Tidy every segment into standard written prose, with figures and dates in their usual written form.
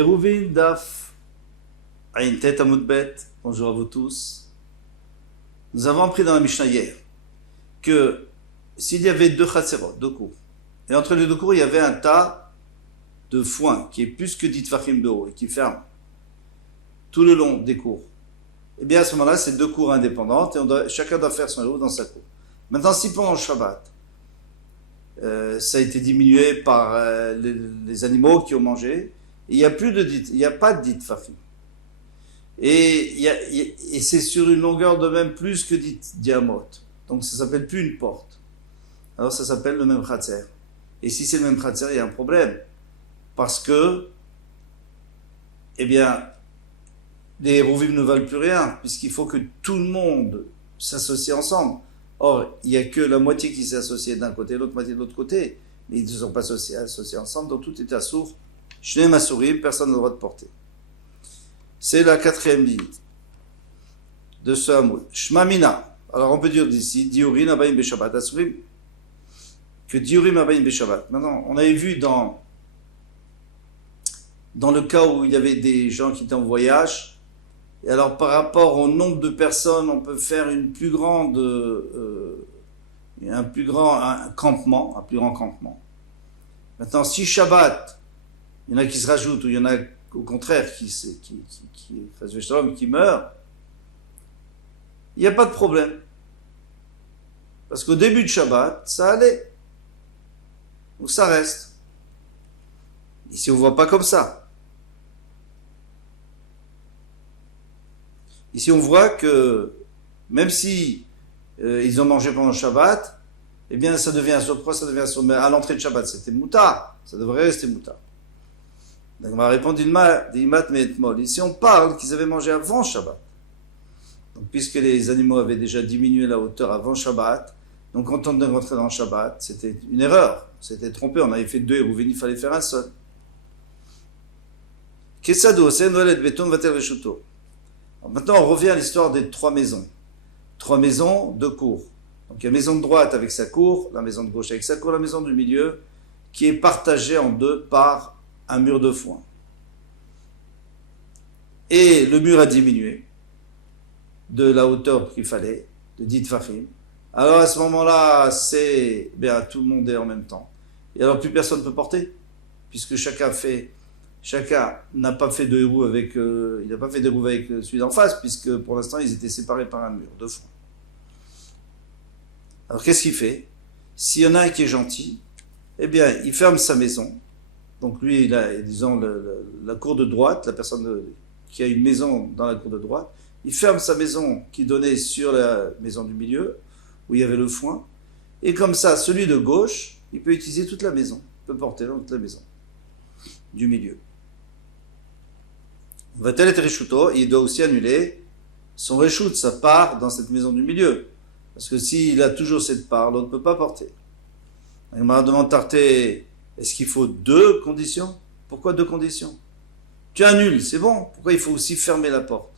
Eruvin Daf Ain Tet Amud Bet. Bonjour à vous tous. Nous avons appris dans la Mishnah hier que s'il y avait deux chatzerot, deux cours, et entre les deux cours il y avait un tas de foin qui est plus que 10 tfachim de haut et qui ferme tout le long des cours, et bien à ce moment-là c'est deux cours indépendantes et chacun doit faire son héros dans sa cour. Maintenant, si pendant le Shabbat ça a été diminué par les animaux qui ont mangé, il n'y a plus de dit, il n'y a pas de dit tfachim. Et c'est sur une longueur de même plus que 10 diamot. Donc ça s'appelle plus une porte. Alors ça s'appelle le même khatser. Et si c'est le même khatser, il y a un problème. Parce que, eh bien, les hérouvim ne valent plus rien, puisqu'il faut que tout le monde s'associe ensemble. Or, il n'y a que la moitié qui s'est associée d'un côté, l'autre moitié de l'autre côté. Mais ils ne sont pas associés ensemble, donc tout est assourd. Shneim asurim, personne n'a le droit de porter. C'est la 4e ligne de ce hamoud. Shmamina. Alors on peut dire d'ici, diurim abayim beshabbat asurim, que diurim abayim beshabbat. Maintenant, on avait vu dans le cas où il y avait des gens qui étaient en voyage, et alors par rapport au nombre de personnes, on peut faire un plus grand campement. Maintenant, si Shabbat, il y en a qui se rajoutent, ou il y en a au contraire qui meurent, il n'y a pas de problème. Parce qu'au début de Shabbat, ça allait. Donc ça reste. Ici, on ne voit pas comme ça. Ici, on voit que même si ils ont mangé pendant le Shabbat, eh bien, ça devient un surpoids, ça devient un surpoids. Mais à l'entrée de Shabbat, c'était mouta. Ça devrait rester mouta. Donc on va répondre d'Imat Me'etmol. Ici, on parle qu'ils avaient mangé avant Shabbat. Donc, puisque les animaux avaient déjà diminué la hauteur avant Shabbat, donc quand on est rentré dans Shabbat, c'était une erreur. On s'était trompé, on avait fait 2 hérouvin, il fallait faire un seul. Maintenant, on revient à l'histoire des 3 maisons. 3 maisons, 2 cours. Donc, il y a la maison de droite avec sa cour, la maison de gauche avec sa cour, la maison du milieu, qui est partagée en 2 par un mur de foin. Et le mur a diminué de la hauteur qu'il fallait, de 10 tfachim. Alors à ce moment-là, tout le monde est en même temps. Et alors plus personne ne peut porter, puisque chacun n'a pas fait de héros avec, il n'a pas fait de héros avec celui d'en face, puisque pour l'instant ils étaient séparés par un mur de foin. Alors qu'est-ce qu'il fait? S'il y en a un qui est gentil, eh bien il ferme sa maison. Donc lui, il a, disons, la cour de droite, la personne qui a une maison dans la cour de droite, il ferme sa maison qui donnait sur la maison du milieu, où il y avait le foin, et comme ça, celui de gauche, il peut utiliser toute la maison, il peut porter dans toute la maison du milieu. Va-t-elle être reshuto, il doit aussi annuler son reshoot, sa part dans cette maison du milieu. Parce que s'il a toujours cette part, l'autre ne peut pas porter. Il m'a demandé Tarté, est-ce qu'il faut 2 conditions? Pourquoi 2 conditions? Tu annules, c'est bon. Pourquoi il faut aussi fermer la porte?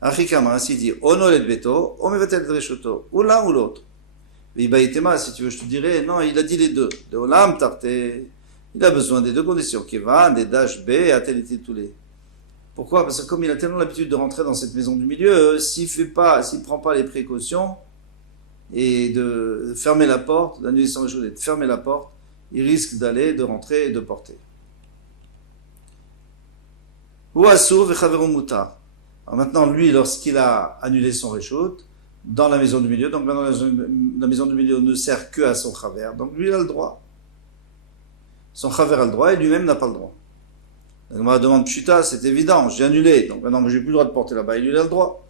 Achikama, ainsi dit, ono le beto, o mevetel dreshoto, ou l'un ou l'autre. Vibaïtema, si tu veux, je te dirais, non, il a dit les 2. De olam tarté, il a besoin des 2 conditions. Kevan, des dash B, ateliti tous. Pourquoi? Parce que comme il a tellement l'habitude de rentrer dans cette maison du milieu, s'il prend pas les précautions, et de fermer la porte, d'annuler son réchaud et de fermer la porte, il risque de rentrer et de porter. Ou assour vechavero mutar. Alors maintenant, lui, lorsqu'il a annulé son réchaud dans la maison du milieu, donc maintenant la maison du milieu ne sert que à son chaver, donc lui il a le droit. Son chaver a le droit et lui-même n'a pas le droit. Donc on me demande pshuta, c'est évident, j'ai annulé, donc maintenant j'ai plus le droit de porter là-bas, et lui il a le droit.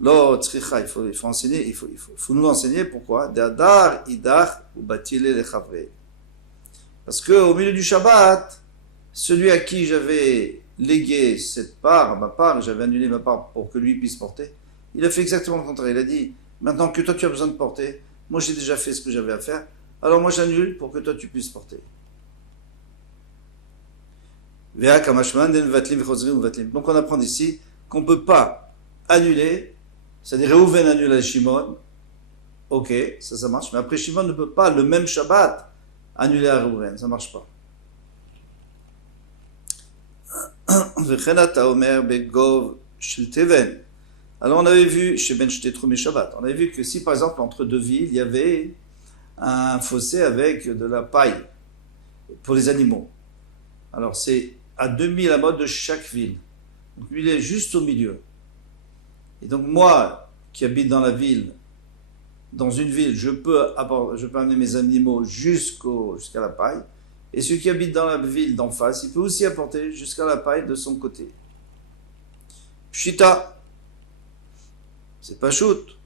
Lo tzricha, il faut enseigner, il faut nous enseigner pourquoi. D'adar idach ou batile le chavre. Parce que au milieu du Shabbat, celui à qui j'avais légué cette part, ma part, j'avais annulé ma part pour que lui puisse porter, il a fait exactement le contraire. Il a dit, maintenant que toi tu as besoin de porter, moi j'ai déjà fait ce que j'avais à faire, alors moi j'annule pour que toi tu puisses porter. Donc on apprend ici qu'on ne peut pas annuler. C'est-à-dire, Reuven annule à Shimon, ok, ça marche, mais après Shimon ne peut pas, le même Shabbat, annuler à Reuven, ça ne marche pas. Vechenata Omer Begov Shel Teven. Alors on avait vu chez Ben Shtetrum et Shabbat, on avait vu que si par exemple entre deux villes il y avait un fossé avec de la paille pour les animaux, alors c'est à 2000 à mode de chaque ville. Donc lui il est juste au milieu. Et donc moi qui habite dans la ville, dans une ville, je peux amener mes animaux jusqu'à la paille. Et celui qui habite dans la ville d'en face, il peut aussi apporter jusqu'à la paille de son côté. Pshita, c'est pas shoot.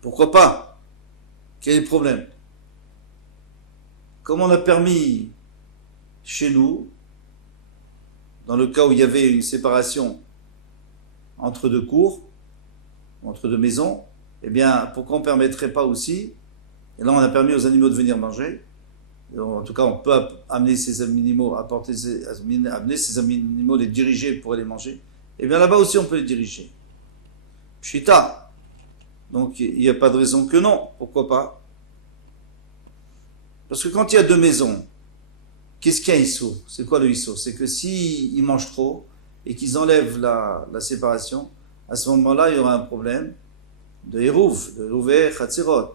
Pourquoi pas? Quel est le problème? Comme on a permis chez nous, dans le cas où il y avait une séparation entre deux cours, entre deux maisons, eh bien, pourquoi on ne permettrait pas aussi, et là on a permis aux animaux de venir manger, en tout cas on peut amener ces animaux, amener ces animaux, les diriger pour aller manger, et bien là-bas aussi on peut les diriger. Pshita. Donc il n'y a pas de raison que non, pourquoi pas? Parce que quand il y a deux maisons, qu'est-ce qu'il y a Issou? C'est quoi le Issou? C'est que s'ils mangent trop et qu'ils enlèvent la séparation, à ce moment-là, il y aura un problème de Hérouv, de Hérouvé Chatzirot.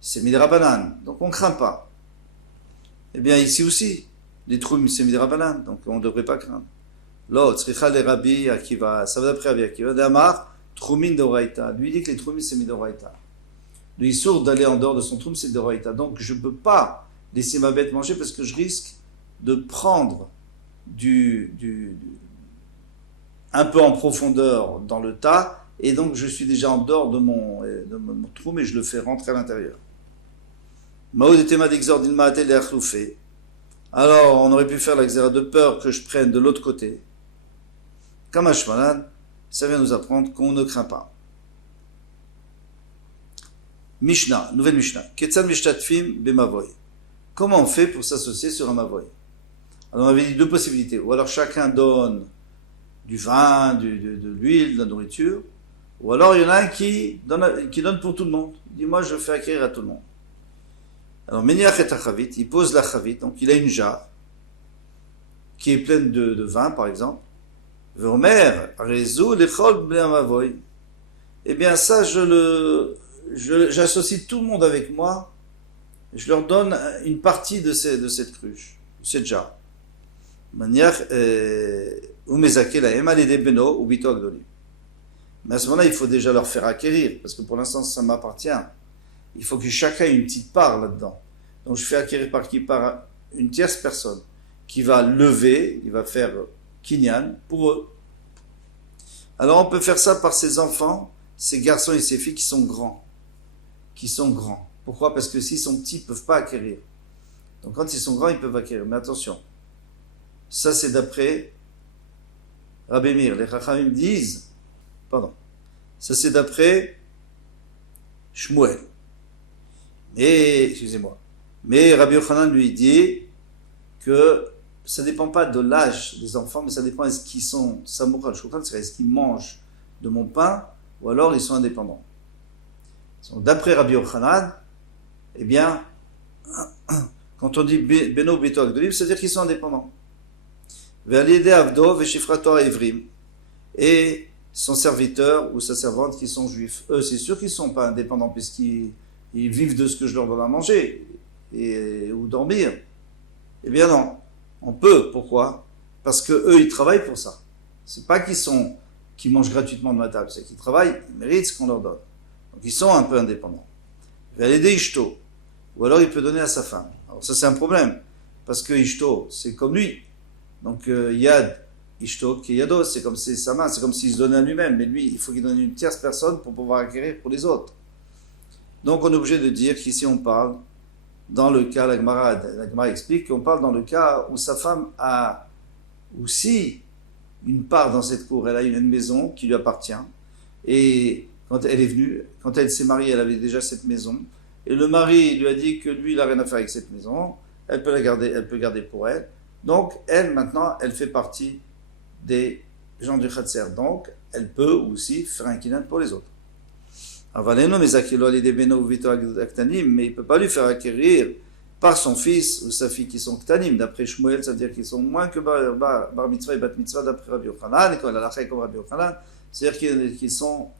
C'est Midrabanan, donc on ne craint pas. Eh bien, ici aussi, les Troum, c'est Midrabanan, donc on ne devrait pas craindre. L'autre, Tzricha le Rabbi Akiva, ça va d'après Rabbi Akiva, d'Amar, Troumin d'Oraïta. Lui dit que les Troumin, c'est Midoraïta. Le Issour d'aller en dehors de son Troum, c'est d'Oraïta. Donc je ne peux pas laisser ma bête manger parce que je risque de prendre un peu en profondeur dans le tas, et donc je suis déjà en dehors de mon trou, mais je le fais rentrer à l'intérieur. Alors on aurait pu faire l'exéra de peur que je prenne de l'autre côté. Kamashmalan, ça vient nous apprendre qu'on ne craint pas. Mishnah, nouvelle Mishnah. Ketsan mishtatfim bemavoy. Comment on fait pour s'associer sur un mavoy? Alors on avait dit deux possibilités. Ou alors chacun donne du vin, de l'huile, de la nourriture, ou alors il y en a un qui donne pour tout le monde. Il dit, moi je fais acquérir à tout le monde. Alors, Meniach et Achavit, il pose la chavit, donc il a une jarre qui est pleine de vin, par exemple. Veomer, Rezu, Lechol, Bleamavoy. Eh bien, ça, j'associe tout le monde avec moi, et je leur donne une partie de cette cruche, de cette jarre. Meniach, Umezake la Ema, les Beno, ou Bito Agdoli. Mais à ce moment-là, il faut déjà leur faire acquérir, parce que pour l'instant, ça m'appartient. Il faut que chacun ait une petite part là-dedans. Donc je fais acquérir par une tierce personne qui va lever, il va faire kinyan pour eux. Alors on peut faire ça par ses enfants, ses garçons et ses filles qui sont grands. Pourquoi? Parce que s'ils sont petits, ils ne peuvent pas acquérir. Donc quand ils sont grands, ils peuvent acquérir. Mais attention, ça c'est d'après Rabbi Meir. Les Chachamim disent, ça c'est d'après Shmuel. Mais Rabbi Yochanan lui dit que ça ne dépend pas de l'âge des enfants, mais ça dépend est-ce qu'ils sont samoura shulchan, c'est est-ce qu'ils mangent de mon pain ou alors ils sont indépendants. Donc, d'après Rabbi Yochanan, eh bien, quand on dit Beno Bito Agdolim, c'est-à-dire qu'ils sont indépendants. Ve'alidei avdo ve'shifrato evrim, et son serviteur ou sa servante qui sont juifs. Eux, c'est sûr qu'ils ne sont pas indépendants puisqu'ils vivent de ce que je leur donne à manger ou dormir. Eh bien non, on peut. Pourquoi? Parce que eux, ils travaillent pour ça. C'est pas qu'ils mangent gratuitement de ma table, c'est qu'ils travaillent, ils méritent ce qu'on leur donne. Donc ils sont un peu indépendants. Il va l'aider Ishto, ou alors il peut donner à sa femme. Alors ça c'est un problème, parce que Ishto, c'est comme lui. Donc Yad, Ishto, qui est Yado, c'est comme c'est sa main, c'est comme s'il se donnait à lui-même. Mais lui, il faut qu'il donne une tierce personne pour pouvoir acquérir pour les autres. Donc on est obligé de dire qu'ici on parle dans le cas, la Gemara explique qu'on parle dans le cas où sa femme a aussi une part dans cette cour, elle a une maison qui lui appartient, et quand elle est venue, quand elle s'est mariée, elle avait déjà cette maison, et le mari lui a dit que lui il n'a rien à faire avec cette maison, elle peut garder pour elle, donc elle maintenant, elle fait partie des gens du Khatser, donc elle peut aussi faire un kinyan pour les autres. Mais il ne peut pas lui faire acquérir par son fils ou sa fille qui sont ktanim, d'après Shmuel, ça veut dire qu'ils sont moins que bar mitzvah et bat mitzvah d'après Rabbi Yochanan, et quand la lacha est comme Rabbi Yochanan, c'est-à-dire qu'ils sont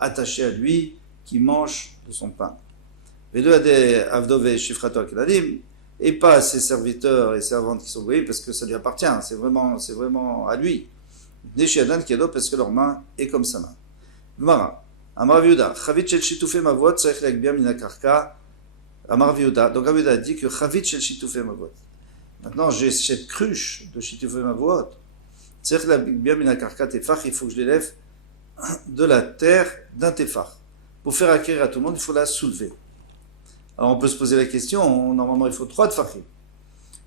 attachés à lui, qui mangent de son pain. Et pas à ses serviteurs et servantes qui sont goyim, parce que ça lui appartient, c'est vraiment à lui. Parce que leur main est comme sa main. Gemara. Amar Viuda, Chavit shel shitufei mavot tzarich leagbia min hakarka. Amar Viuda. Donc Viuda dit que Chavit shel shitufei mavot. Maintenant, j'ai cette cruche de shitufei mavot. Tzarich leagbia min hakarka tefach, il faut que je l'élève de la terre d'un tefach. Pour faire acquérir à tout le monde, il faut la soulever. Alors on peut se poser la question, normalement il faut 3 tefachim.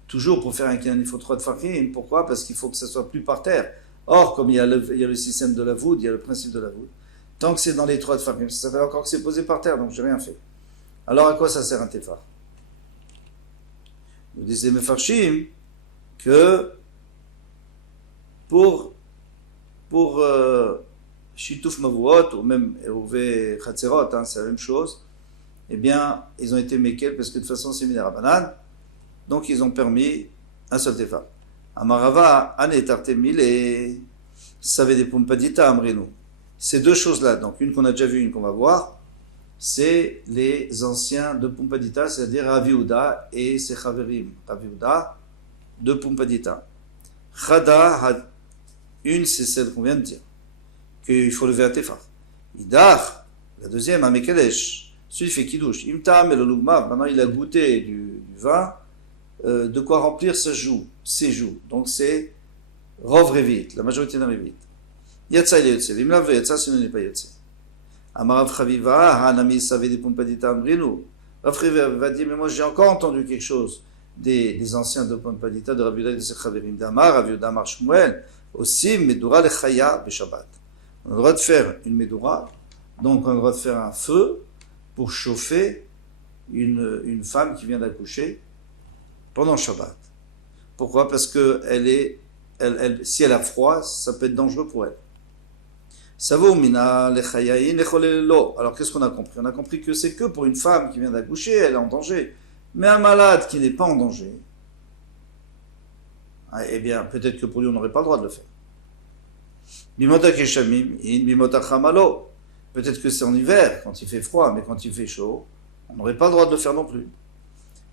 Toujours pour faire un kin, il faut 3 tefachim. Pourquoi? Parce qu'il faut que ça soit plus par terre. Or, comme il y a le système de la voûte, il y a le principe de la voûte. Tant que c'est dans les 3 tefachim, ça fait encore que c'est posé par terre, donc j'ai rien fait. Alors à quoi ça sert un tefach? Nous disent les mefarshim que pour Shituf Mavuot, ou même Eruvé Chatzerot, c'est la même chose, eh bien, ils ont été méquels parce que de toute façon, c'est Minera Banane, donc ils ont permis un seul tefach. Amarava, Ane Tartemil et Saved des Pompadita Amrinu. Ces 2 choses-là, donc une qu'on a déjà vue, une qu'on va voir, c'est les anciens de Pompadita, c'est-à-dire Ravi Houda et ses Chaverim. Ravi Houda de Pompadita. Chada, une, c'est celle qu'on vient de dire, qu'il faut lever un tefach. Idar, la deuxième, Amekelesh. Celui qui fait Kiddush. Imtam et le Lugma, maintenant il a goûté du vin, de quoi remplir ses joues. Donc c'est Rov Revit, la majorité d'un Revit. Yatsa il est Yotse. Vimlav ve Yatsa, sinon il n'est pas Yotse. Amarav Chaviva, Hanami Saved des Pompadita Amrinu. Rav Chaviva va dire, mais moi j'ai encore entendu quelque chose des anciens de Pompadita, de Rabbi Yoda et de ses Chaverim d'Amar, Rav Yoda Amar Shmuel, aussi Medura Lechaya Beshabbat. On a le droit de faire une Medura, donc on a le droit de faire un feu pour chauffer une femme qui vient d'accoucher pendant Shabbat. Pourquoi? Parce que si elle a froid, ça peut être dangereux pour elle. Alors qu'est-ce qu'on a compris? On a compris que c'est que pour une femme qui vient d'accoucher, elle est en danger. Mais un malade qui n'est pas en danger, eh bien, peut-être que pour lui, on n'aurait pas le droit de le faire. Bimota keshamim, bimota chamalo. Peut-être que c'est en hiver, quand il fait froid, mais quand il fait chaud, on n'aurait pas le droit de le faire non plus.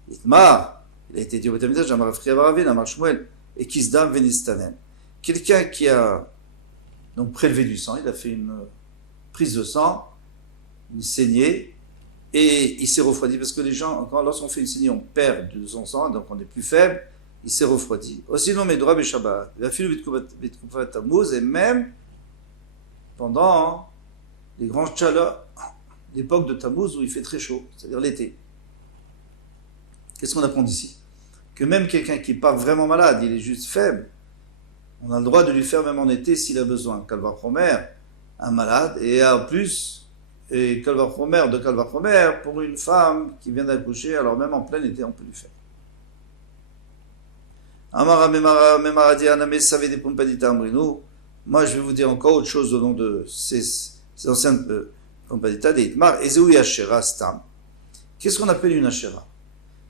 Itmar, il a été dit au Betamiddash, Amar Friyah Baravin, Amar Shmuel, et Kisdam Venistanen. Quelqu'un qui a donc prélevé du sang, il a fait une prise de sang, une saignée, et il s'est refroidi, parce que les gens, lorsqu'on fait une saignée, on perd de son sang, donc on est plus faible, il s'est refroidi. Aussi, non, mais Dora Beshabbat, il a fait le Bitkoupat Tammuz, et même pendant les grandes chaleurs, l'époque de Tammuz où il fait très chaud, c'est-à-dire l'été. Qu'est-ce qu'on apprend d'ici? Que même quelqu'un qui n'est pas vraiment malade, il est juste faible, on a le droit de lui faire même en été s'il a besoin. Kalvar Chomer, un malade, et en plus, Kalvar Chomer de Kalvar Chomer, pour une femme qui vient d'accoucher, alors même en plein été, on peut lui faire. Amara Memaradi Aname Saved des Pompadita Amrinu. Moi, je vais vous dire encore autre chose au nom de ces anciens Pompadita des Itmar. Ezeu Yashera Stam. Qu'est-ce qu'on appelle une Ashera?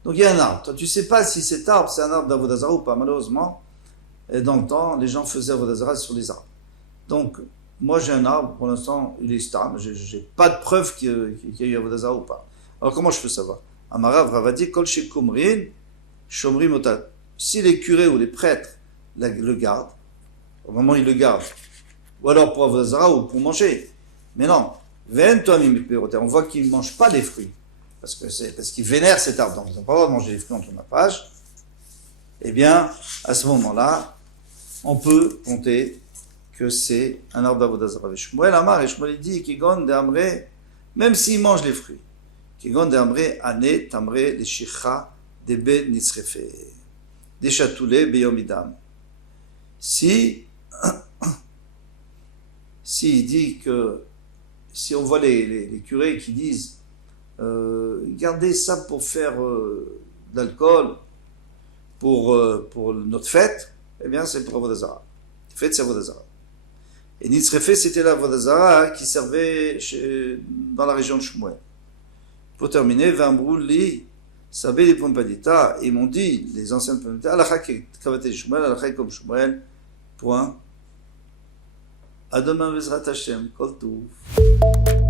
Donc il y a un arbre. Toi, tu ne sais pas si cet arbre, c'est un arbre d'Avodazara ou pas. Malheureusement, dans le temps, les gens faisaient Avodazara sur les arbres. Donc, moi, j'ai un arbre, pour l'instant, il est Stam. Je n'ai pas de preuve qu'il y a eu Avodazara ou pas. Alors, comment je peux savoir? Amara Vravadi Kol Shekumrin Shomri Motat. Si les curés ou les prêtres le gardent, au moment où ils le gardent, ou alors pour Avodazara ou pour manger. Mais non, on voit qu'ils ne mangent pas des fruits, parce qu'ils vénèrent cet arbre, donc ils n'ont pas le droit de manger les fruits en tournant la page. Eh bien, à ce moment-là, on peut compter que c'est un arbre d'Avodazara. Shmuel Amar, et Shmuel dit, Kigon de Amre, même s'ils mangent les fruits, Kigon de Amre, Ane, Tamre, les Shicha, Debe, Nitzrefe, des Chatoulé, Beyomidam. Si il dit que, si on voit les curés qui disent gardez ça pour faire de l'alcool pour notre fête, eh bien c'est pour Avodazara. Fête c'est Avodazara. Et Nitzrefe c'était l'Avodazara qui servait dans la région de Shmuel. Pour terminer, Vambruli Sabé les Pompadita, ils m'ont dit, les anciens Pompadita, Alakha Kavate Shmuel, Alakha comme Shmuel, point. À demain, Vezrat Hashem, Kol Tov.